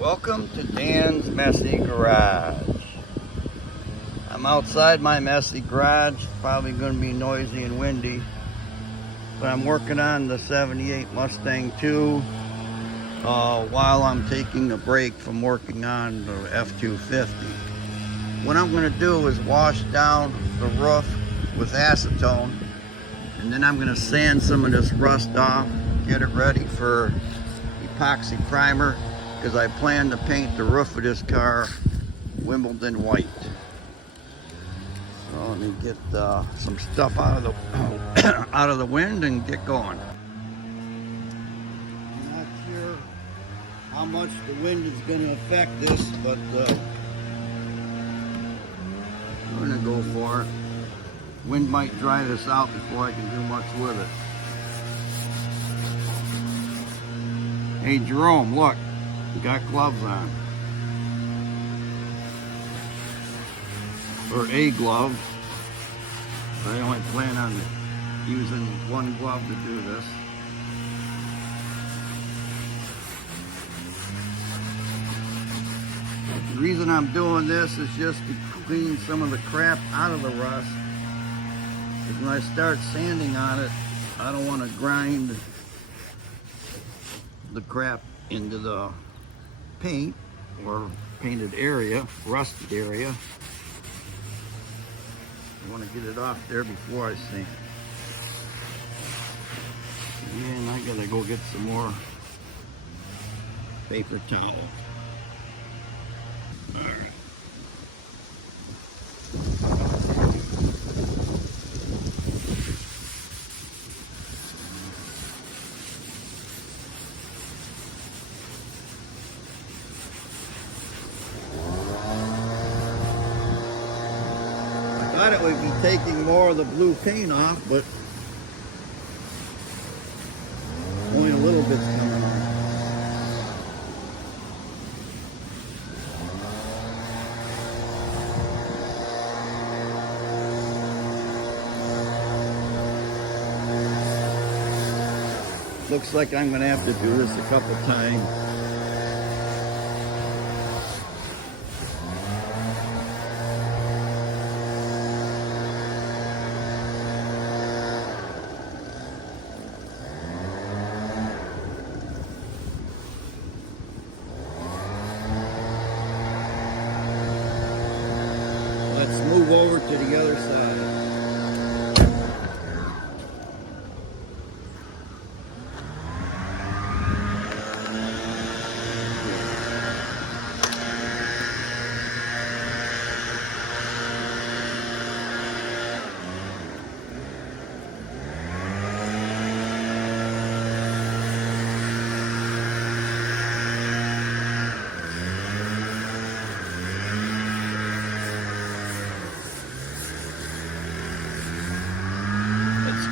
Welcome to Dan's Messy Garage. I'm outside my messy garage. It's probably going to be noisy and windy, but I'm working on the 78 Mustang II while I'm taking a break from working on the F-250. What I'm going to do is wash down the roof with acetone, and then I'm going to sand some of this rust off, get it ready for epoxy primer, because I plan to paint the roof of this car Wimbledon white. So let me get some stuff out of the wind and get going. I'm not sure how much the wind is going to affect this, but I'm going to go for it. Wind might dry this out before I can do much with it. Hey Jerome, look. You got gloves on. Or a glove. But I only plan on using one glove to do this. The reason I'm doing this is just to clean some of the crap out of the rust. Because when I start sanding on it, I don't want to grind the crap into the paint or painted area, rusted area. I want to get it off there before I sand. And I gotta go get some more paper towel. All right. I thought it would be taking more of the blue paint off, but only a little bit's coming off. Looks like I'm going to have to do this a couple times. Let's move over to the other side.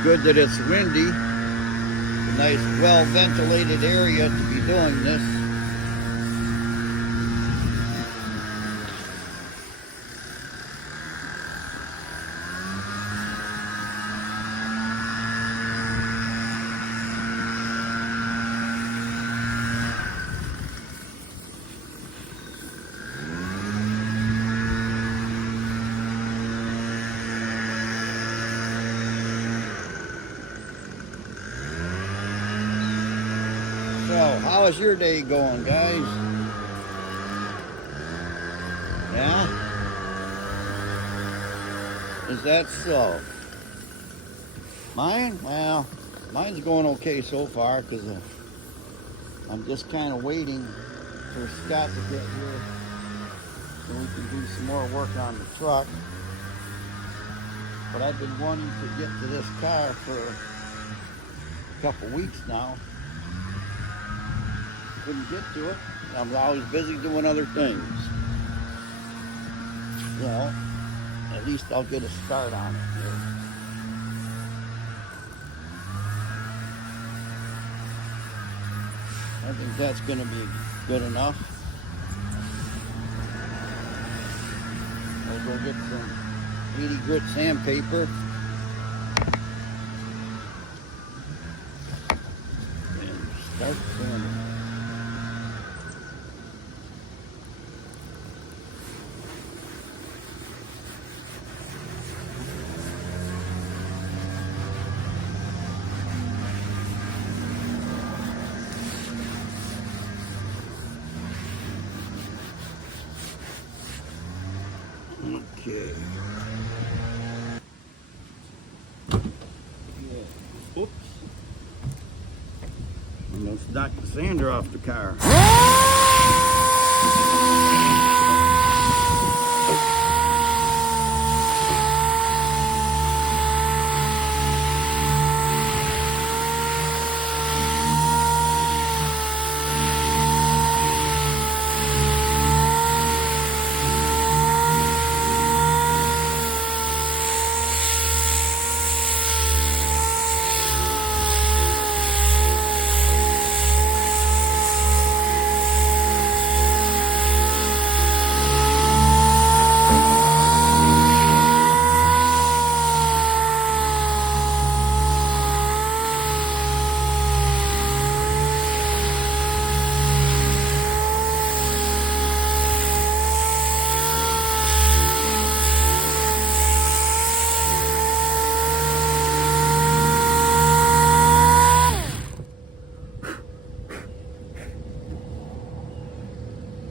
Good that it's windy. A nice, well-ventilated area to be doing this. So, how is your day going, guys? Yeah? Is that so? Mine? Well, mine's going okay so far because I'm just kind of waiting for Scott to get here so we can do some more work on the truck. But I've been wanting to get to this car for a couple weeks now. Couldn't get to it. I'm always busy doing other things. Well, at least I'll get a start on it here. I think that's going to be good enough. I'll go get some 80 grit sandpaper. And start sanding. Okay. Yeah. Oops. Almost knocked the sander off the car.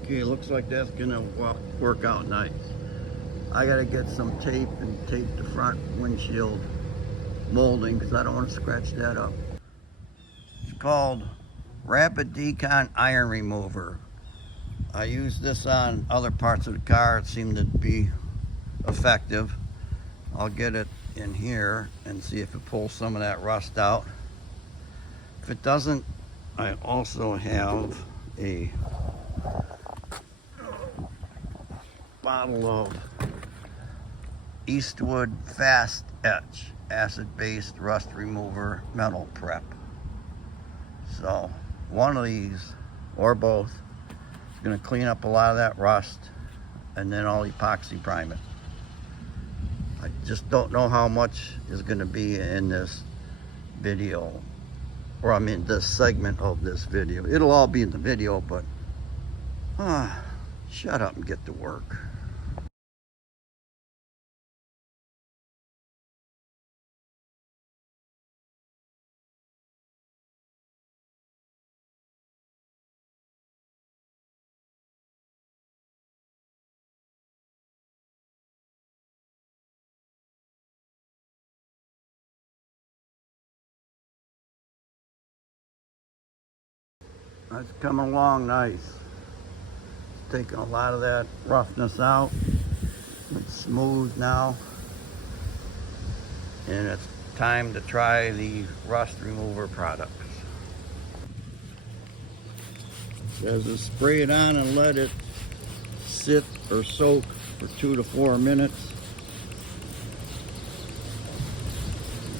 Okay, looks like that's gonna work out nice. I gotta get some tape and tape the front windshield molding because I don't want to scratch that up. It's called Rapid Decon Iron Remover. I used this on other parts of the car. It seemed to be effective. I'll get it in here and see if it pulls some of that rust out. If it doesn't, I also have a bottle of Eastwood Fast Etch acid-based rust remover metal prep. So one of these or both is going to clean up a lot of that rust, and then I'll epoxy prime it. I just don't know how much is going to be in this video, or I mean this segment of this video. It'll all be in the video, but shut up and get to work. That's coming along nice. It's taking a lot of that roughness out. It's smooth now. And it's time to try the rust remover products. It says to spray it on and let it sit or soak for 2 to 4 minutes.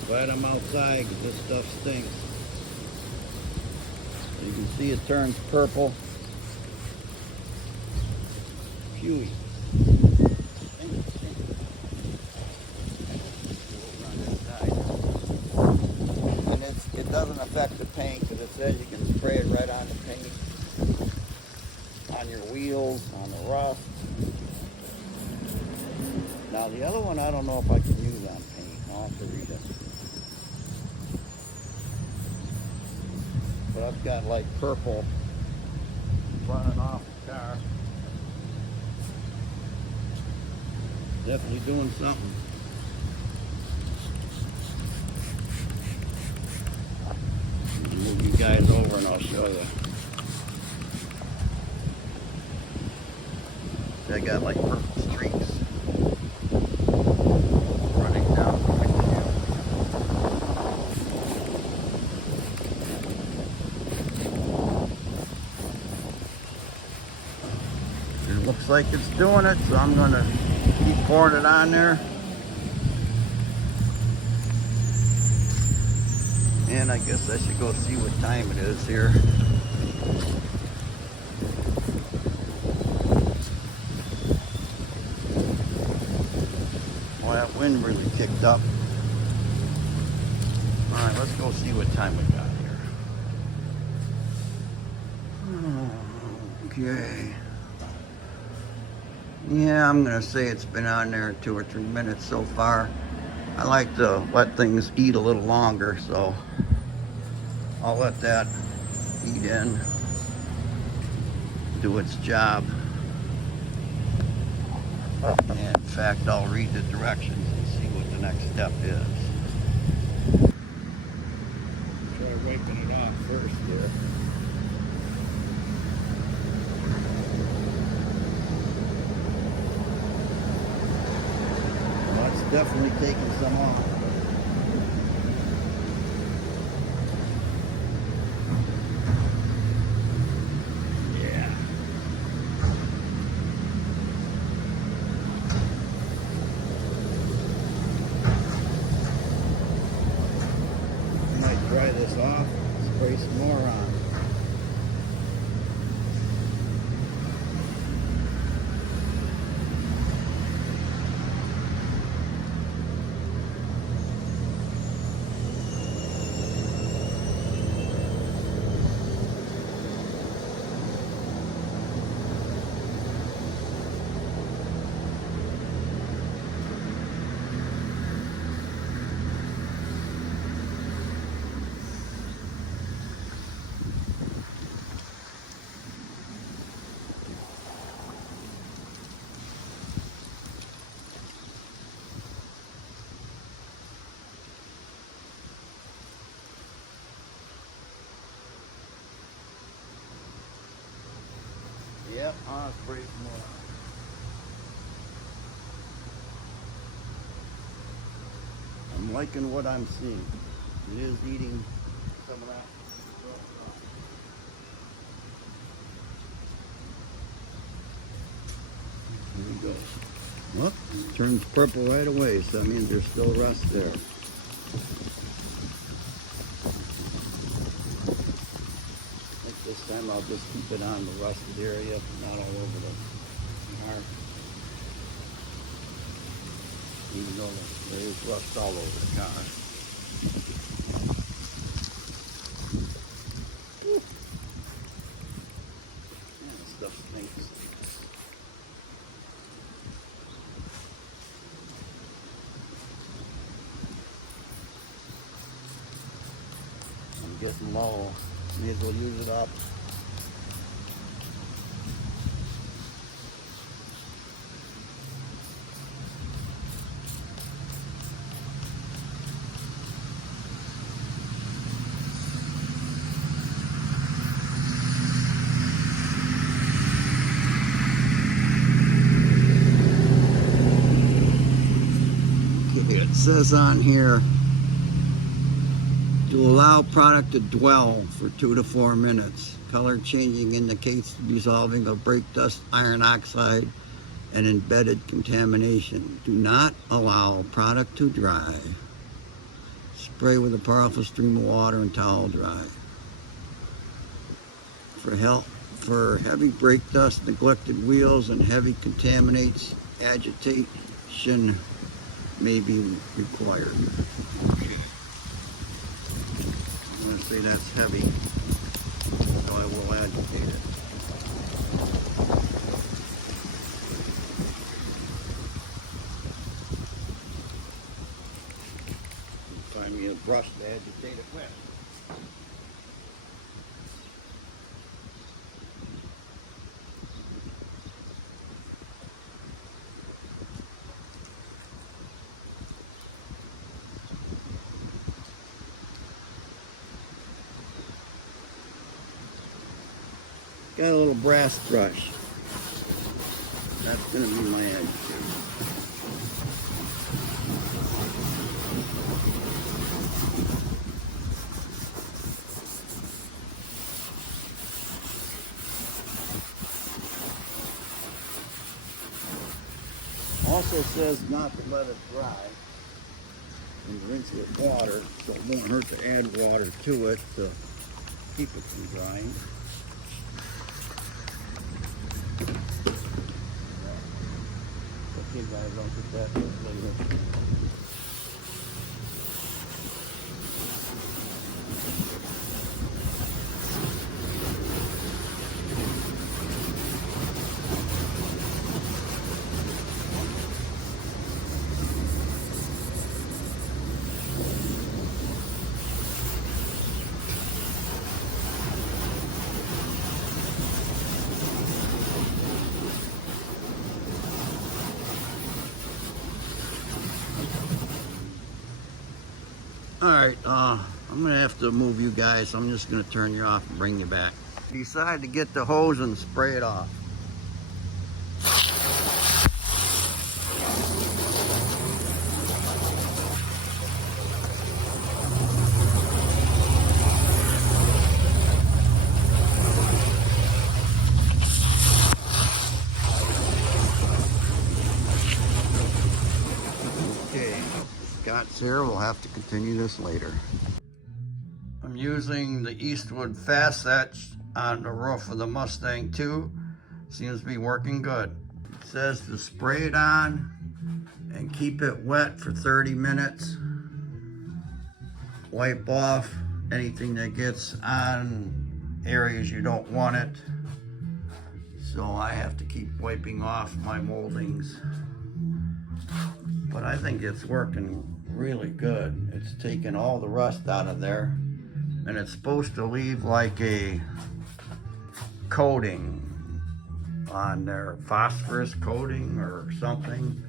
Glad I'm outside because this stuff stinks. You can see it turns purple. Phewy. And it doesn't affect the paint because it says you can spray it right on the paint, on your wheels, on the rust. Now the other one I don't know if I can use on paint. I'll have to read it. But I've got like purple running off the car. Definitely doing something. I'll move you guys over and I'll show you. I got like purple streaks running down the windshield. It looks like it's doing it, so I'm gonna keep pouring it on there. And I guess I should go see what time it is here. Well, that wind really kicked up. All right, let's go see what time we got here. Okay. Yeah, I'm gonna say it's been on there 2 or 3 minutes so far. I like to let things eat a little longer, so I'll let that eat in, do its job. And in fact, I'll read the directions and see what the next step is. Try wiping it off first here. Well, it's definitely taking some off. Dry this off, spray some more on. Yep, I'll spray some more. I'm liking what I'm seeing. It is eating some of that. There we go. Well, it turns purple right away, so that means there's still rust there. This time I'll just keep it on the rusted area, not all over the car. Even though there is rust all over the car. Man, this stuff stinks. I'm getting low. May as well use it up. It says on here, to allow product to dwell for 2 to 4 minutes. Color changing indicates the dissolving of brake dust, iron oxide, and embedded contamination. Do not allow product to dry. Spray with a powerful stream of water and towel dry. For heavy brake dust, neglected wheels, and heavy contaminates, agitation may be required. I'm going to say that's heavy, so I will agitate it. Find me a brush to agitate it with. Got a little brass brush. That's going to be my agitator. Also says not to let it dry and rinse it with water, so it won't hurt to add water to it to keep it from drying. Okay guys, I'll put that later. Alright, I'm gonna have to move you guys. I'm just gonna turn you off and bring you back. Decide to get the hose and spray it off. Okay, Scott's here. We'll have to continue this later. I'm using the Eastwood Fast Etch on the roof of the Mustang II. Seems to be working good. It says to spray it on and keep it wet for 30 minutes. Wipe off anything that gets on areas you don't want it. So I have to keep wiping off my moldings. But I think it's working really good. It's taken all the rust out of there. And it's supposed to leave like a coating on there, phosphorus coating or something.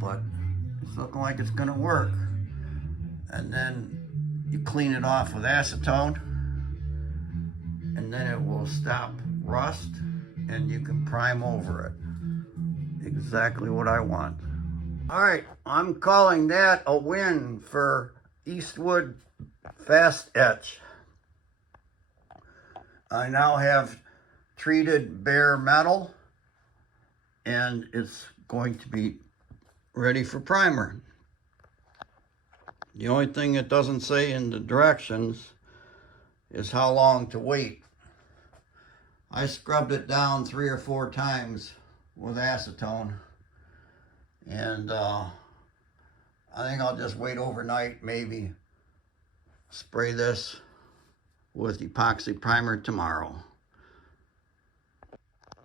But it's looking like it's gonna work. And then you clean it off with acetone, and then it will stop rust, and you can prime over it. Exactly what I want. All right, I'm calling that a win for Eastwood Fast Etch. I now have treated bare metal, and it's going to be ready for primer. The only thing it doesn't say in the directions is how long to wait. I scrubbed it down 3 or 4 times with acetone, and I think I'll just wait overnight, maybe spray this with epoxy primer tomorrow.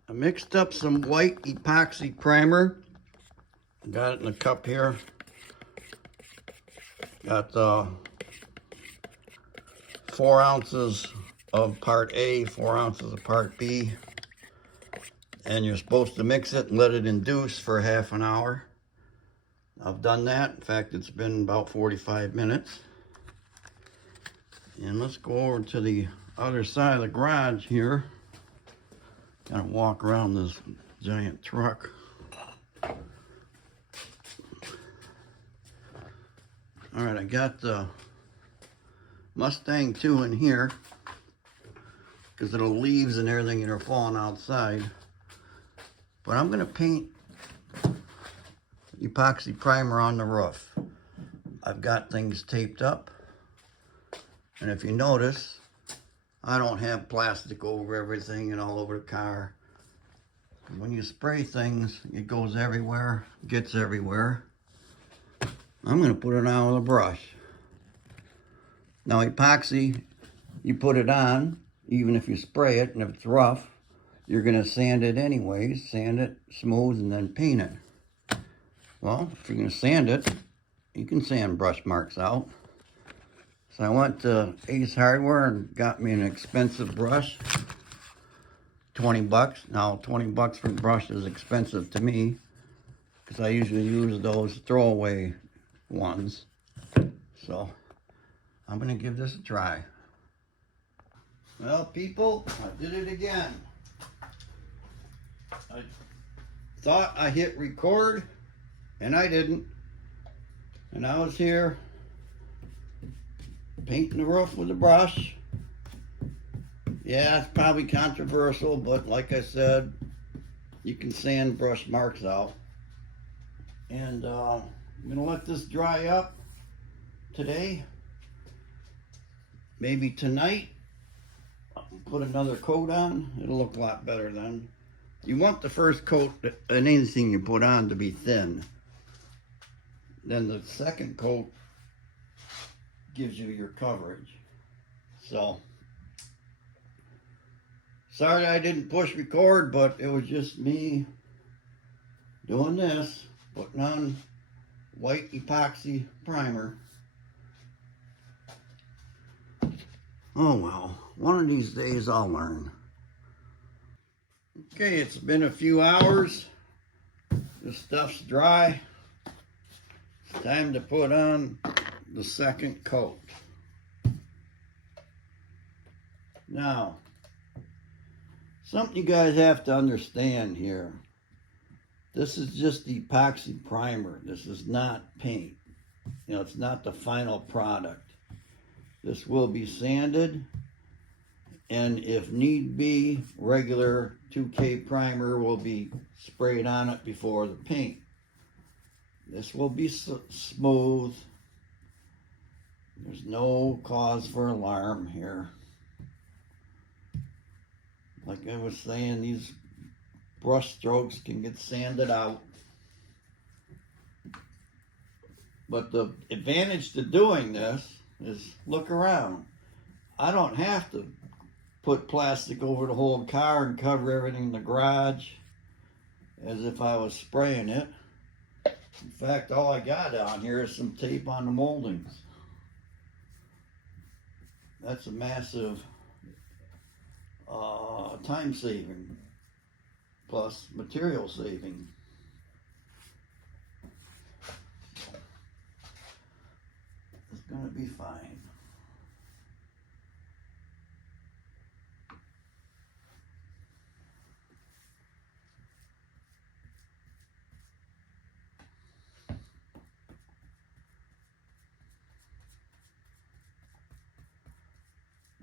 I mixed up some white epoxy primer. Got it in a cup here. Got 4 ounces of part A, 4 ounces of part B. And you're supposed to mix it and let it induce for half an hour. I've done that. In fact, it's been about 45 minutes. And let's go over to the other side of the garage here. Gotta walk around this giant truck. All right, I got the Mustang II in here because of the leaves and everything that are falling outside. But I'm gonna paint epoxy primer on the roof. I've got things taped up. And if you notice, I don't have plastic over everything and all over the car. When you spray things, it goes everywhere, gets everywhere. I'm gonna put it on with a brush. Now epoxy, you put it on, even if you spray it, and if it's rough, you're gonna sand it anyways, sand it smooth and then paint it. Well, if you're gonna sand it, you can sand brush marks out. So I went to Ace Hardware and got me an expensive brush, 20 bucks. Now 20 bucks for a brush is expensive to me because I usually use those throwaway ones. So I'm gonna give this a try. Well, people, I did it again. I thought I hit record and I didn't. And I was here painting the roof with a brush. Yeah, it's probably controversial, but like I said, you can sand brush marks out. And I'm gonna let this dry up today. Maybe tonight, I'll put another coat on. It'll look a lot better then. You want the first coat and anything you put on to be thin. Then the second coat gives you your coverage. So, sorry I didn't push record, but it was just me doing this, putting on white epoxy primer. Oh well, one of these days I'll learn. Okay, it's been a few hours. This stuff's dry. It's time to put on the second coat. Now, something you guys have to understand here. This is just the epoxy primer. This is not paint. You know, it's not the final product. This will be sanded, and if need be, regular 2K primer will be sprayed on it before the paint. This will be smooth. There's no cause for alarm here. Like I was saying, these brush strokes can get sanded out. But the advantage to doing this is, look around. I don't have to put plastic over the whole car and cover everything in the garage as if I was spraying it. In fact, all I got on here is some tape on the moldings. That's a massive time saving plus material saving. It's gonna be fine.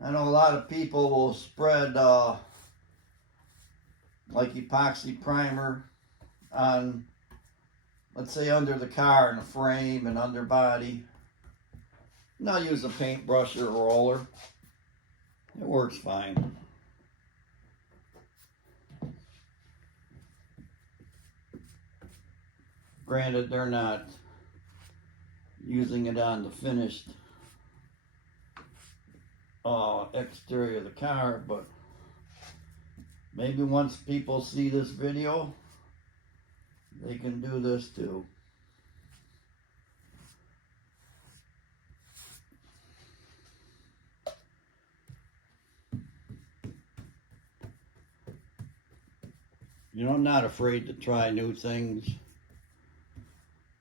I know a lot of people will spread like epoxy primer on, let's say, under the car and the frame and underbody. And I'll use a paintbrush or a roller. It works fine. Granted, they're not using it on the finished exterior of the car, but maybe once people see this video, they can do this too. You know, I'm not afraid to try new things.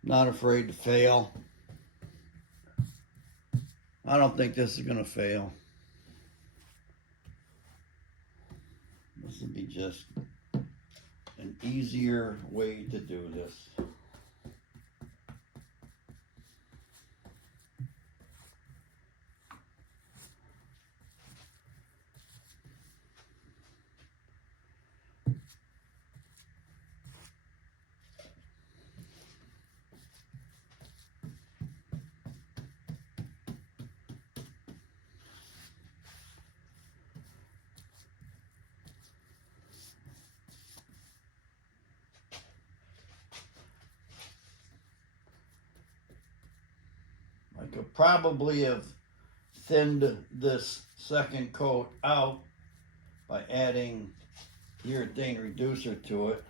Not afraid to fail. I don't think this is gonna fail. This would be just an easier way to do this. I could probably have thinned this second coat out by adding urethane reducer to it.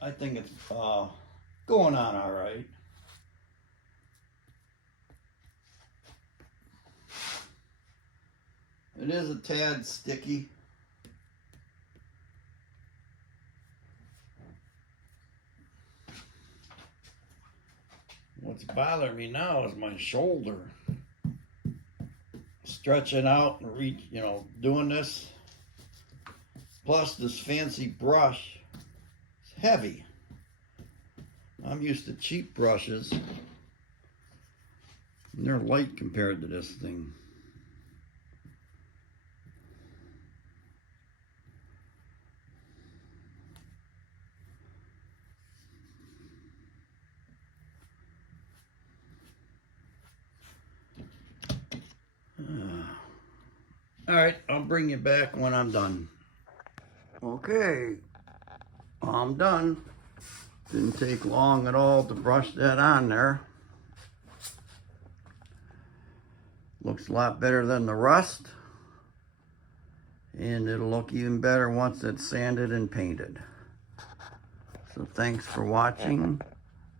I think it's going on all right. It is a tad sticky. What's bothering me now is my shoulder. Stretching out and doing this. Plus this fancy brush is heavy. I'm used to cheap brushes, and they're light compared to this thing. All right, I'll bring you back when I'm done. Okay, I'm done. Didn't take long at all to brush that on there. Looks a lot better than the rust. And it'll look even better once it's sanded and painted. So thanks for watching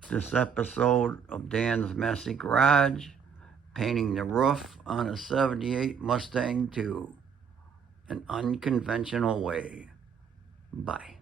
this episode of Dan's Messy Garage, painting the roof on a 78 Mustang II, an unconventional way. Bye.